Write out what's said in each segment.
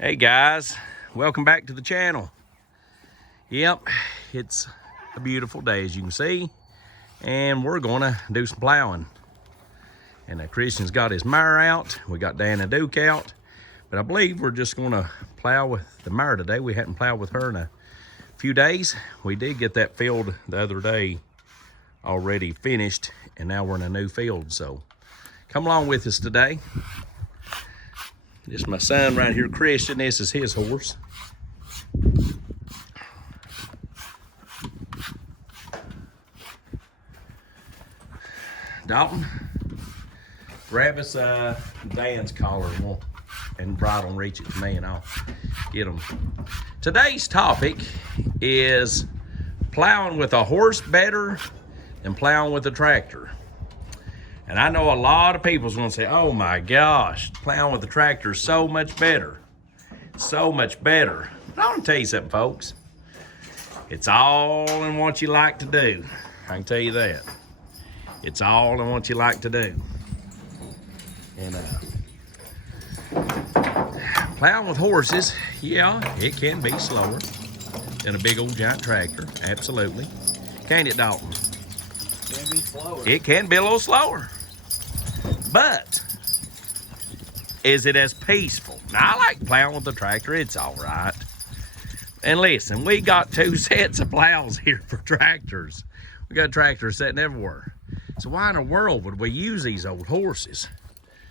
Hey guys, welcome back to the channel. Yep, it's a beautiful day as you can see, and we're gonna do some plowing. And Christian's got his mare out, we got Dan and Duke out, but I believe we're just gonna plow with the mare today. We hadn't plowed with her in a few days. We did get that field the other day already finished, and now we're in a new field, so come along with us today. This is my son right here, Christian. This is his horse. Dalton, grab us Dan's collar and bridle and reach it to me and I'll get them. Today's topic is plowing with a horse better than plowing with a tractor. And I know a lot of people's gonna say, oh my gosh, plowing with the tractor is so much better. So much better. But I'm gonna tell you something, folks. It's all in what you like to do. I can tell you that. It's all in what you like to do. And plowing with horses, yeah, it can be slower than a big old giant tractor, absolutely. Can't it, Dalton? It can be slower. It can be a little slower. But is it as peaceful? Now, I like plowing with the tractor. It's all right. And listen, we got two sets of plows here for tractors. We got tractors sitting everywhere. So why in the world would we use these old horses?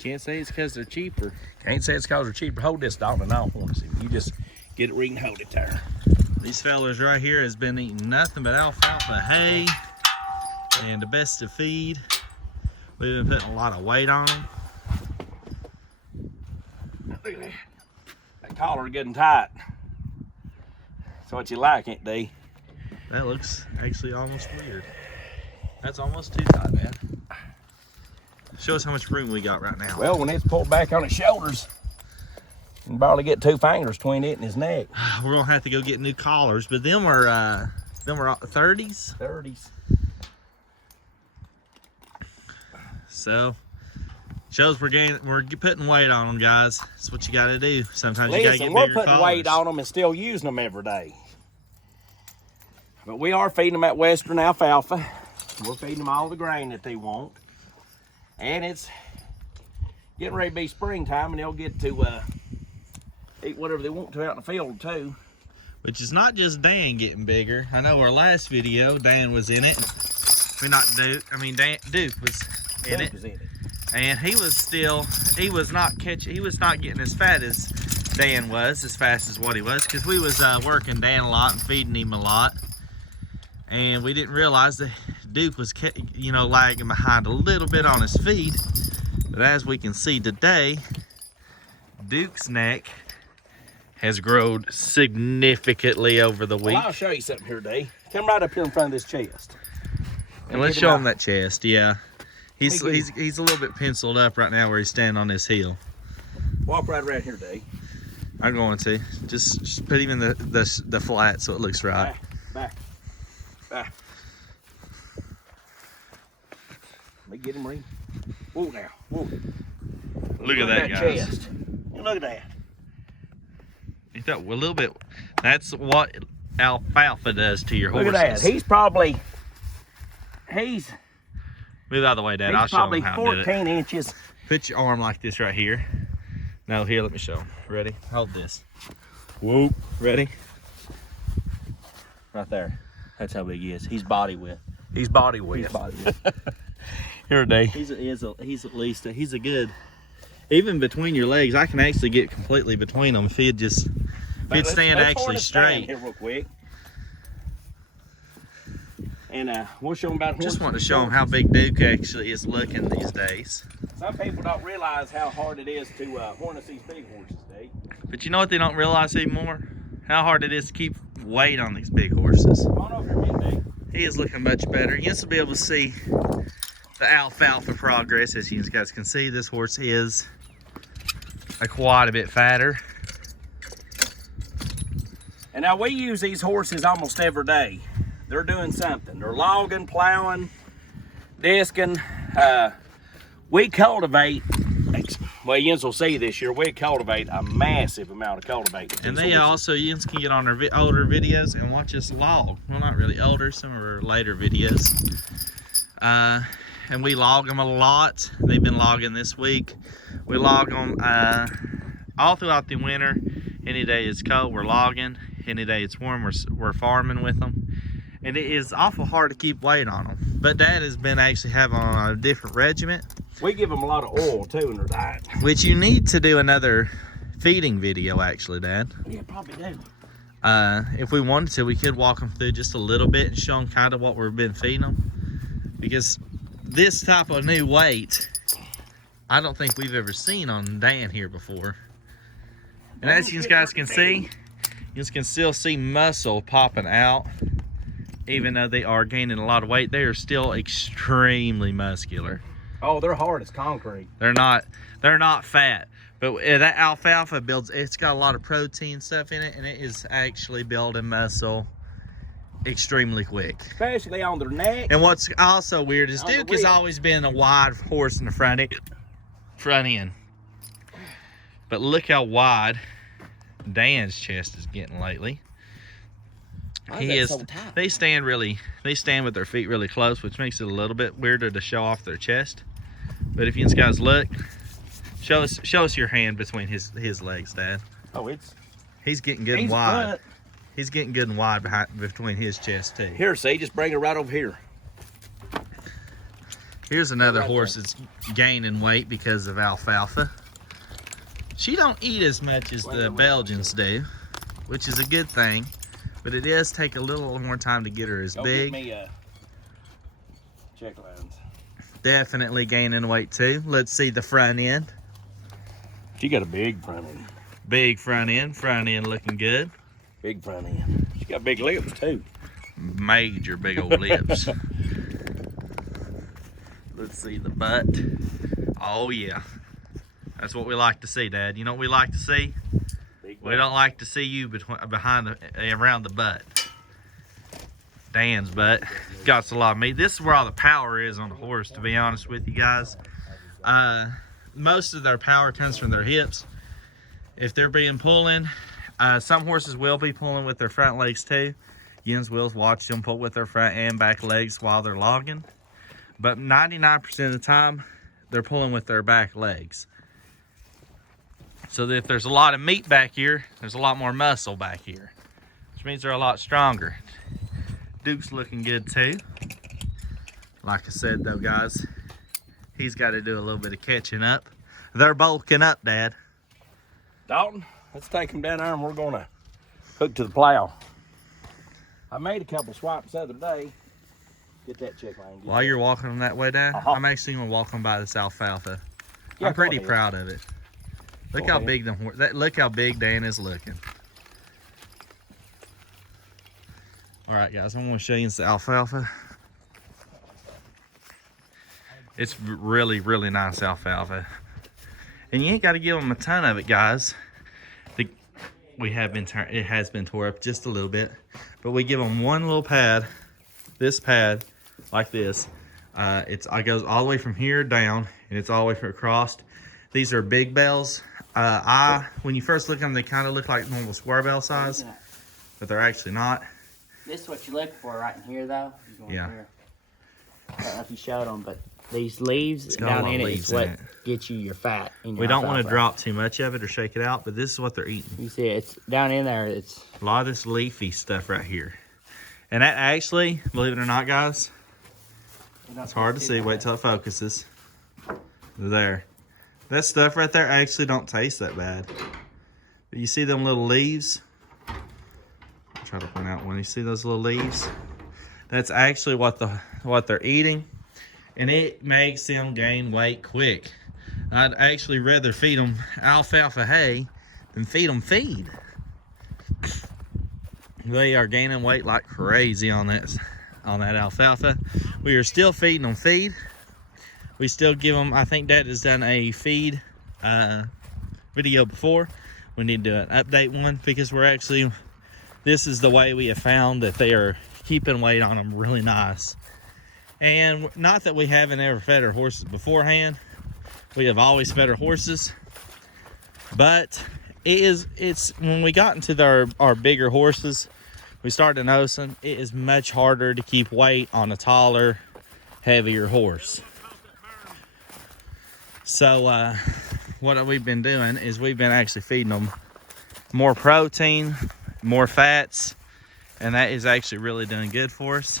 Can't say it's because they're cheaper. Can't say it's because they're cheaper. Hold this, Dalton, and I'll want to see. You just get it where you can hold it there. These fellas right here has been eating nothing but alfalfa hay and the best of feed. We've been putting a lot of weight on them. Look at that. That collar getting tight. That's what you like, ain't they? That looks actually almost weird. That's almost too tight, man. Show us how much room we got right now. Well, when it's pulled back on its shoulders, you can barely get two fingers between it and his neck. We're gonna have to go get new collars, but them are 30s. 30s. So shows we're putting weight on them, guys. That's what you got to do. Sometimes you got to get bigger collars. We're putting weight on them and still using them every day. But we are feeding them that Western alfalfa. We're feeding them all the grain that they want. And it's getting ready to be springtime, and they'll get to eat whatever they want to out in the field too. Which is not just Dan getting bigger. I know our last video, Dan was in it. Duke was in it. And he was not getting as fat as Dan was, as fast as what he was, because we was working Dan a lot and feeding him a lot. And we didn't realize that Duke was, lagging behind a little bit on his feed. But as we can see today, Duke's neck has grown significantly over the week. Well, I'll show you something here, Dave. Come right up here in front of this chest. And let's show him that chest, yeah. He's a little bit penciled up right now where he's standing on this hill. Walk right around here, Dave. I'm going to. Just put him in the flat so it looks right. Back. Let me get him ready. Whoa now. Whoa. Look at that, guys. Chest. Look at that. You thought a little bit. That's what alfalfa does to your horses. Look at that. He's move out of the way, Dad. I'll show him how to do it. 14 inches. Put your arm like this right here. Now here, let me show him. Ready? Hold this. Whoop. Ready? Right there. That's how big he is. He's body width. He's body width. Here, Dave. He's at least he's a good. Even between your legs, I can actually get completely between them if he'd stand actually straight. Here real quick. And we'll show them about. Just want to show them how big Duke actually is looking these days. Some people don't realize how hard it is to harness these big horses, Dave. But you know what they don't realize anymore? How hard it is to keep weight on these big horses. Come on over here, Dave. He is looking much better. You'll be able to see the alfalfa progress. As you guys can see, this horse is quite a bit fatter. And now we use these horses almost every day. They're doing something. They're logging, plowing, disking. We cultivate Well, Yins will see this year, we cultivate a massive amount of cultivate. And they also, Yins can get on our older videos and watch us log. Well, not really older, some of our later videos. And we log them a lot. They've been logging this week. We log them all throughout the winter. Any day it's cold, we're logging. Any day it's warm, we're farming with them. And it is awful hard to keep weight on them. But Dad has been actually having a different regiment. We give them a lot of oil too in their diet. Which you need to do another feeding video actually, Dad. Yeah, probably do. If we wanted to, we could walk them through just a little bit and show them kind of what we've been feeding them. Because this type of new weight, I don't think we've ever seen on Dan here before. And as you guys can see, you can still see muscle popping out. Even though they are gaining a lot of weight, they are still extremely muscular. Oh, they're hard as concrete. They're not fat. But that alfalfa builds, it's got a lot of protein stuff in it, and it is actually building muscle extremely quick. Especially on their neck. And what's also weird is Duke has always been a wide horse in the front end. But look how wide Dan's chest is getting lately. They stand with their feet really close, which makes it a little bit weirder to show off their chest. But if you guys look, show us your hand between his legs, Dad. Oh, he's getting good and wide. He's getting good and wide between his chest too. Here, see, just bring it right over here. Here's another horse that's gaining weight because of alfalfa. She don't eat as much as the Belgians do, which is a good thing. But it does take a little more time to get her as big. Get me check lines. Definitely gaining weight too. Let's see the front end. She got a big front end. Big front end looking good. Big front end. She got big lips too. Major big old lips. Let's see the butt. Oh yeah. That's what we like to see, Dad. You know what we like to see? We don't like to see you around the butt. Dan's butt got a lot of meat. This is where all the power is on the horse, to be honest with you guys. Most of their power comes from their hips. If they're being pulling, some horses will be pulling with their front legs too. Yins will watch them pull with their front and back legs while they're logging. But 99% of the time, they're pulling with their back legs. So that if there's a lot of meat back here, there's a lot more muscle back here, which means they're a lot stronger. Duke's looking good too. Like I said though, guys, he's got to do a little bit of catching up. They're bulking up, Dad. Dalton, let's take them down there and we're gonna hook to the plow. I made a couple swipes the other day. Get that check line. While you're walking them that way, Dad, I'm actually gonna walk them by this alfalfa. Yeah, I'm pretty proud of it. Look how big look how big Dan is looking. All right, guys, I'm gonna show you the alfalfa. It's really, really nice alfalfa. And you ain't got to give them a ton of it, guys. It has been tore up just a little bit, but we give them one little pad, this pad, like this. It goes all the way from here down, and it's all the way from across. These are big bales. When you first look at them, they kind of look like normal square bale size, but they're actually not. This is what you look for right in here, though. Yeah. Here. I don't know if you showed them, but these leaves down in it is what gets you your fat. We don't want to drop too much of it or shake it out, but this is what they're eating. You see, it's down in there. It's a lot of this leafy stuff right here. And that actually, believe it or not, guys, it's hard to see. Wait till it focuses. There. That stuff right there actually don't taste that bad. But you see them little leaves? I'll try to point out one. You see those little leaves? That's actually what they're eating. And it makes them gain weight quick. I'd actually rather feed them alfalfa hay than feed them feed. They are gaining weight like crazy on that alfalfa. We are still feeding them feed. We still give them, I think Dad has done a feed video before. We need to do an update one because this is the way we have found that they are keeping weight on them really nice. And not that we haven't ever fed our horses beforehand, We have always fed our horses, but it's when we got into our bigger horses, we started noticing it is much harder to keep weight on a taller, heavier horse. So what we've been doing is we've been actually feeding them more protein, more fats, and that is actually really doing good for us.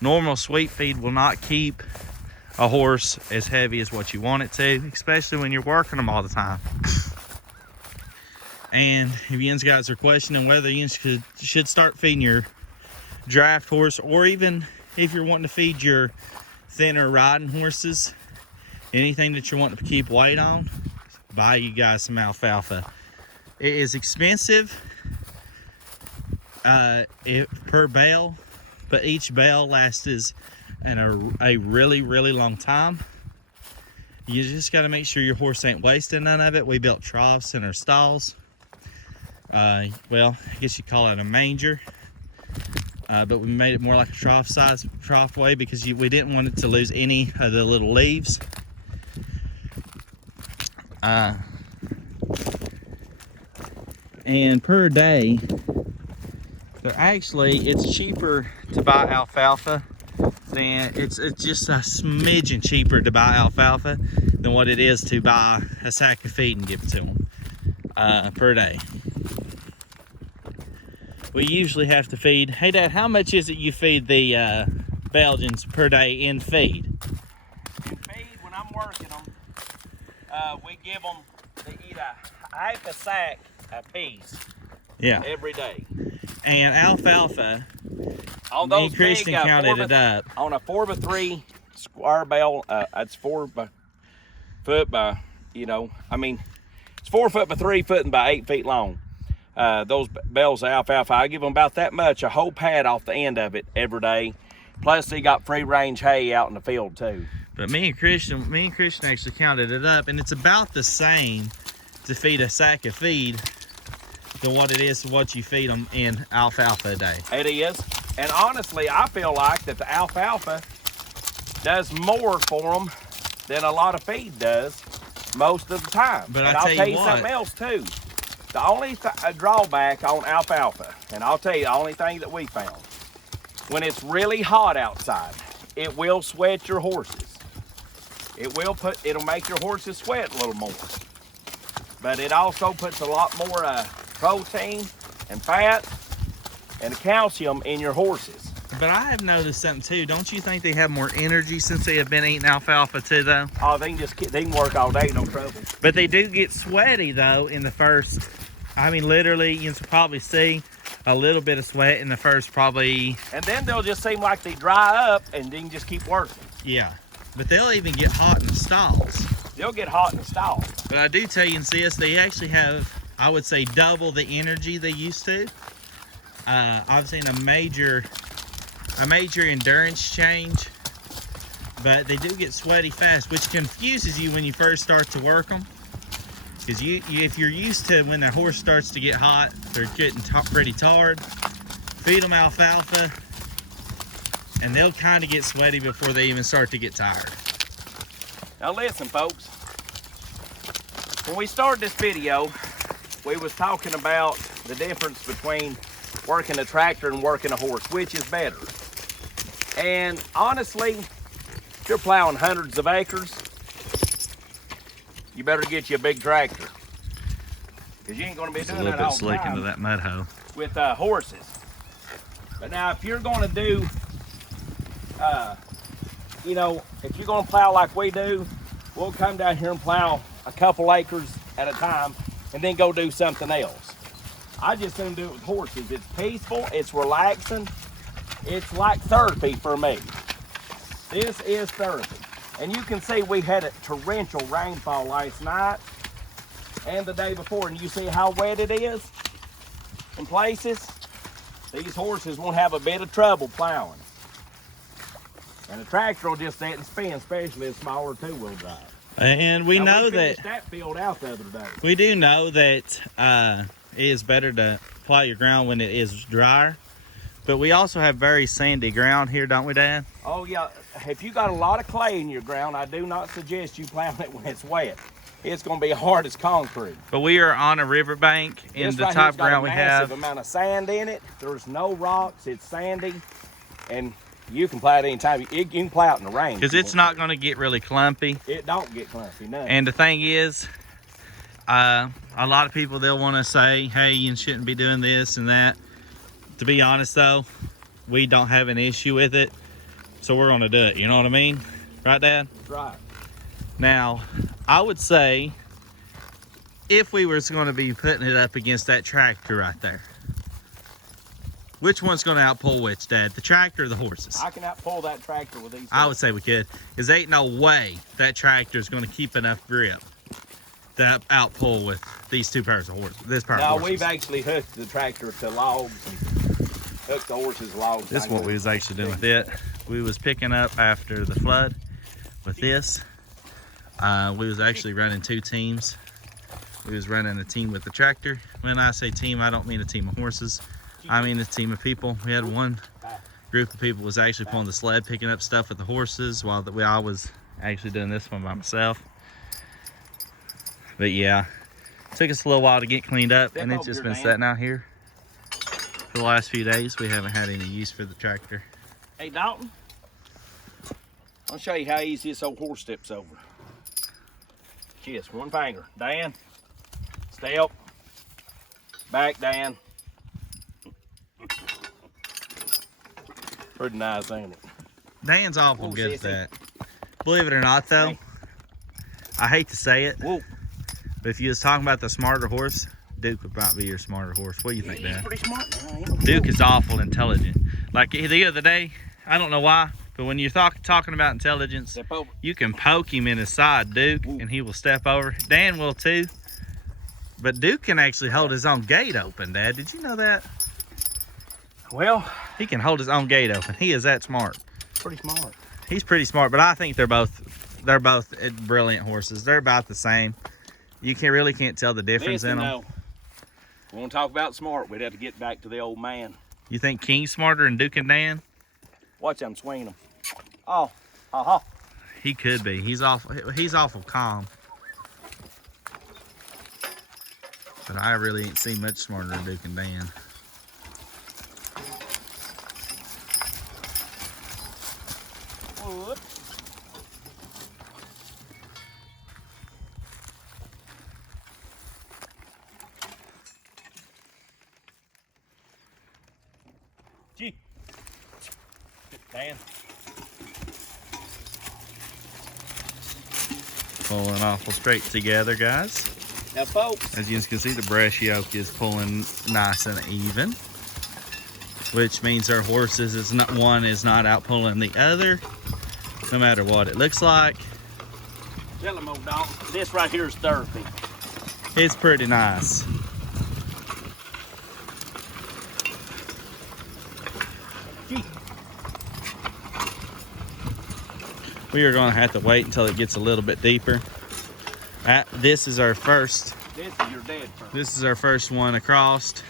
Normal sweet feed will not keep a horse as heavy as what you want it to, especially when you're working them all the time. And if you guys are questioning whether you should start feeding your draft horse, or even if you're wanting to feed your thinner riding horses, anything that you're wanting to keep weight on, buy you guys some alfalfa. It is expensive per bale, but each bale lasts a really, really long time. You just got to make sure your horse ain't wasting none of it. We built troughs in our stalls. Well, I guess you call it a manger, but we made it more like a trough way because we didn't want it to lose any of the little leaves. And per day, it's cheaper to buy alfalfa than it's just a smidgen cheaper to buy alfalfa than what it is to buy a sack of feed and give it to them per day. We usually have to feed. Hey Dad, how much is it you feed the Belgians per day in feed? In feed, when I'm working them, we give them, they eat a half a sack a piece. Yeah. Every day. And alfalfa, on those me and Christian counted it up. On a 4x3 square bale, it's 4 foot by, it's 4 foot by 3 foot and by 8 feet long. Those bales of alfalfa, I give them about that much, a whole pad off the end of it every day. Plus, they got free range hay out in the field too. But me and Christian actually counted it up, and it's about the same to feed a sack of feed than what it is to what you feed them in alfalfa a day. It is, and honestly, I feel like that the alfalfa does more for them than a lot of feed does most of the time. But and I'll tell you something else too. The only drawback on alfalfa, and I'll tell you the only thing that we found, when it's really hot outside, it will sweat your horses. It'll make your horses sweat a little more. But it also puts a lot more protein and fat and calcium in your horses. But I have noticed something too. Don't you think they have more energy since they have been eating alfalfa too, though? Oh, they can work all day, no trouble. But they do get sweaty though in the first. I mean, literally, you can probably see a little bit of sweat in the first probably. And then they'll just seem like they dry up and then just keep working. Yeah, but they'll even get hot in the stalls. They'll get hot in the stalls. But I do tell you and see us, they actually have, I would say, double the energy they used to. I've seen a major endurance change, but they do get sweaty fast, which confuses you when you first start to work them. Because if you're used to when the horse starts to get hot, they're getting pretty tired, feed them alfalfa, and they'll kind of get sweaty before they even start to get tired. Now listen, folks. When we started this video, we was talking about the difference between working a tractor and working a horse, which is better. And honestly, if you're plowing hundreds of acres, you better get you a big tractor, because you ain't going to be doing that all the time into that mud hole with horses. But now, if you're going to do, if you're going to plow like we do, we'll come down here and plow a couple acres at a time, and then go do something else. I just soon do it with horses. It's peaceful, it's relaxing, it's like therapy for me. This is therapy. And you can see we had a torrential rainfall last night and the day before, and you see how wet it is in places. These horses won't have a bit of trouble plowing. And the tractor will just sit and spin, especially a smaller two-wheel drive. And we know that field out the other day. We do know that it is better to plow your ground when it is drier. But we also have very sandy ground here, don't we, Dad? Oh yeah, if you got a lot of clay in your ground, I do not suggest you plowing it when it's wet. It's gonna be hard as concrete. But we are on a riverbank, and the type of ground we have. Massive amount of sand in it. There's no rocks, it's sandy, and you can plow it anytime. You can plow it in the rain. Because it's not gonna get really clumpy. It don't get clumpy, no. And the thing is, a lot of people, they'll want to say, hey, you shouldn't be doing this and that. To be honest though, we don't have an issue with it, so we're gonna do it, you know what I mean? Right, Dad? Right. Now, I would say, if we were gonna be putting it up against that tractor right there, which one's gonna outpull which, Dad? The tractor or the horses? I can outpull that tractor with these. I would say we could, because ain't no way that tractor is gonna keep enough grip to outpull with these two pairs of horses, this pair of horses. No, we've actually hooked the tractor to logs and hooked the horses to logs. This is what we was actually doing with it. We was picking up after the flood with this. We was actually running two teams. We was running a team with the tractor. When I say team, I don't mean a team of horses. I mean a team of people. We had one group of people was actually pulling the sled, picking up stuff with the horses, while I was actually doing this one by myself. But yeah, it took us a little while to get cleaned up, and it's just been sitting out here for the last few days. We haven't had any use for the tractor. Hey Dalton, I'll show you how easy this old horse steps over. Just one finger. Dan, step. Back, Dan. Pretty nice, ain't it? Dan's awful good at that. Believe it or not, though, I hate to say it, Whoa. but if you was talking about the smarter horse, Duke would probably be your smarter horse. What do you think, He's Dad? pretty smart. Duke is awful intelligent. Like the other day, I don't know why, but when you're talking about intelligence, you can poke him in his side, Duke, and he will step over. Dan will too. But Duke can actually hold his own gate open, Dad. Did you know that? Well, he can hold his own gate open. He is that smart. Pretty smart. He's pretty smart, but I think they're both brilliant horses. They're about the same. You really can't tell the difference in them. No. We want to talk about smart. We'd have to get back to the old man. You think King's smarter than Duke and Dan? Watch them swinging them. Oh, He could be. He's awful calm. But I really ain't seen much smarter than Duke and Dan. Whoop. Gee. Dan. Pulling awful straight together, guys. Now, folks. As you can see, the breast yoke is pulling nice and even, which means our horses one is not out pulling the other, no matter what it looks like. Tell him, old dog, this right here is therapy. It's pretty nice. We are going to have to wait until it gets a little bit deeper. This is our first. This is your dead furrow. This is our first one across,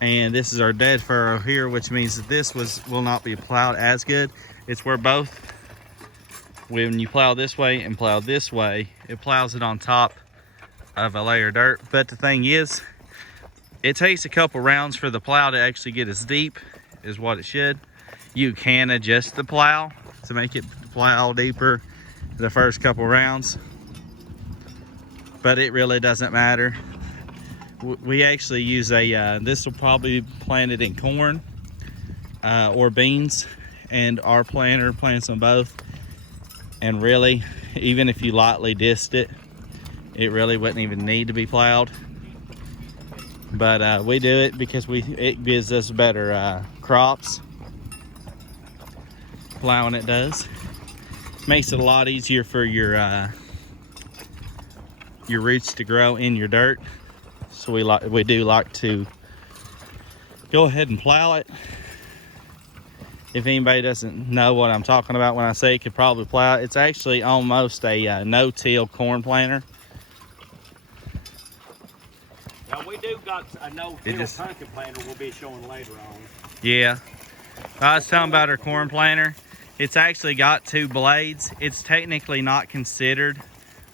and this is our dead furrow here, which means that this will not be plowed as good. It's where both, when you plow this way and plow this way, it plows it on top of a layer of dirt. But the thing is, it takes a couple rounds for the plow to actually get as deep as what it should. You can adjust the plow to make it plow deeper the first couple rounds, but it really doesn't matter. We actually use this will probably be planted in corn or beans, and our planter plants on both. And really, even if you lightly dist it, it really wouldn't even need to be plowed. But we do it because it gives us better crops. Plowing it does. Makes it a lot easier for your roots to grow in your dirt. So we do like to go ahead and plow it. If anybody doesn't know what I'm talking about when I say you could probably plow it, it's actually almost a no-till corn planter. Now we do got a no-till pumpkin planter we'll be showing later on. Yeah. I was telling about our corn planter. It's actually got 2 blades. It's technically not considered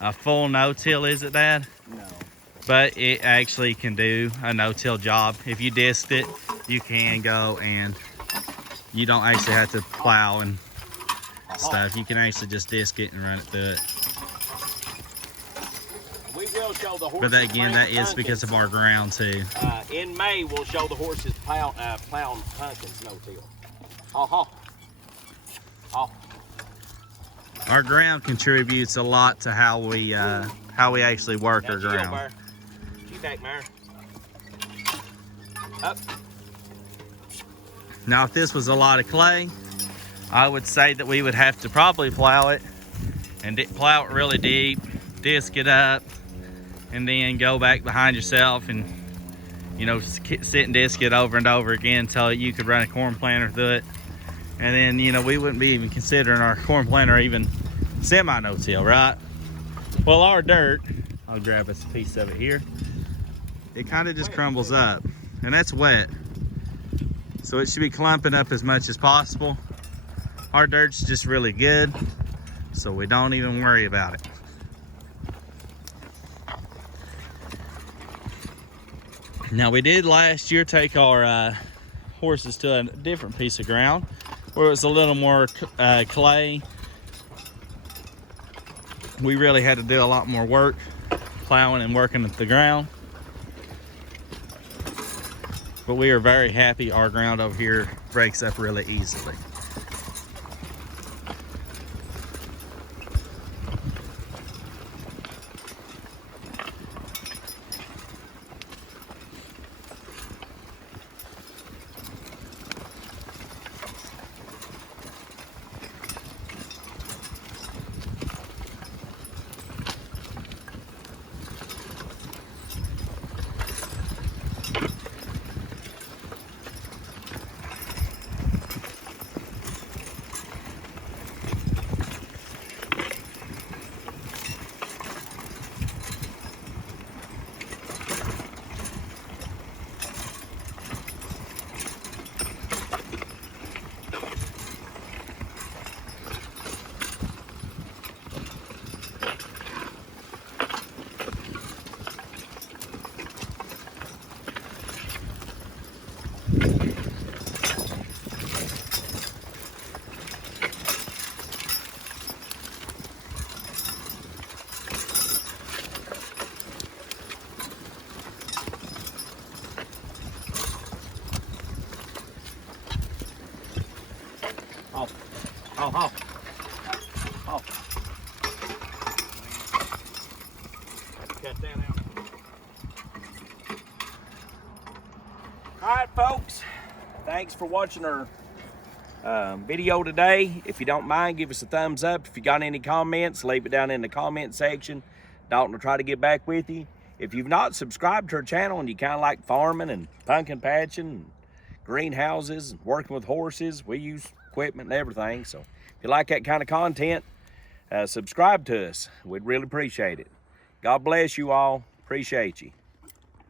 a full no-till, is it, Dad? No. But it actually can do a no-till job. If you disc it, you can go and you don't actually have to plow and stuff. You can actually just disc it and run it through it. We will show the horses. But that, again, that is because of our ground too. In May, we'll show the horses plowing pumpkins no-till. Our ground contributes a lot to how we actually work our ground. Back, Mare. Up. Now, if this was a lot of clay, I would say that we would have to probably plow it and plow it really deep, disc it up, and then go back behind yourself and, you know, sit and disc it over and over again until you could run a corn planter through it. And then, you know, we wouldn't be even considering our corn planter even semi no-till, right? Well, our dirt, I'll grab us a piece of it here. It kind of just crumbles up, and that's wet. So it should be clumping up as much as possible. Our dirt's just really good, so we don't even worry about it. Now, we did last year take our horses to a different piece of ground where it was a little more clay. We really had to do a lot more work plowing and working at the ground. But we are very happy our ground over here breaks up really easily. Cut that out. All right, folks. Thanks for watching our video today. If you don't mind, give us a thumbs up. If you got any comments, leave it down in the comment section. Dalton will try to get back with you. If you've not subscribed to our channel and you kind of like farming and pumpkin patching and greenhouses and working with horses, we use equipment and everything. So if you like that kind of content, subscribe to us. We'd really appreciate it. God bless you all. Appreciate you.